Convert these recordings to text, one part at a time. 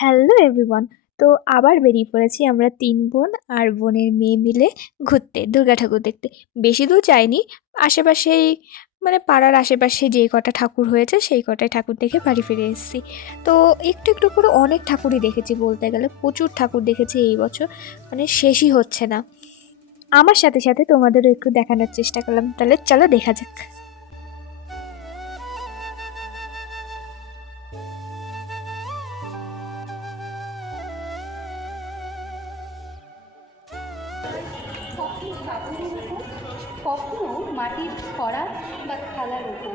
Hello everyone. তো আবার বেরিয়ে পড়েছি আমরা ৩ বোন আর বোনের মেয়ে মিলে ঘুরতে, দুর্গা ঠাকুর দেখতে। বেশি দূর যাইনি, আশেপাশেই মানে পাড়ার আশেপাশে যে কটা ঠাকুর হয়েছে সেই কটাই ঠাকুর দেখে বাড়ি ফিরে এসেছি। তো একটু একটু করে অনেক ঠাকুরই দেখেছি, বলতে গেলে প্রচুর ঠাকুর দেখেছি এই বছর, মানে শেষই হচ্ছে না। আমার সাথে সাথে তোমাদেরও একটু দেখানোর চেষ্টা করলাম, তাহলে চলো দেখা যাক। কখনো মাটির ছড়া বা থালার উপর।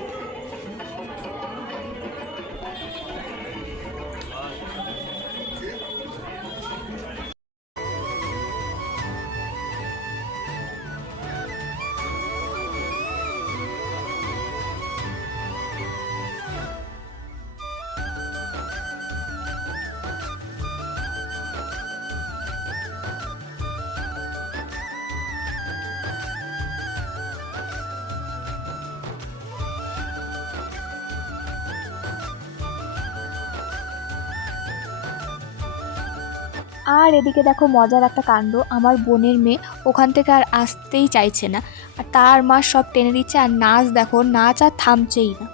আর এদিকে দেখো মজার একটা কাণ্ড, আমার বোনের মেয়ে ওখান থেকে আর আসতেই চাইছে না, আর তার মা সব টেনে দিচ্ছে, আর নাচ দেখো, নাচ আর থামছেই না।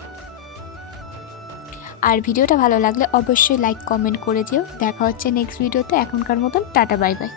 আর ভিডিওটা ভালো লাগলে অবশ্যই লাইক কমেন্ট করে যেও। দেখা হচ্ছে নেক্সট ভিডিওতে। এখনকার মতন টাটা, বাই বাই।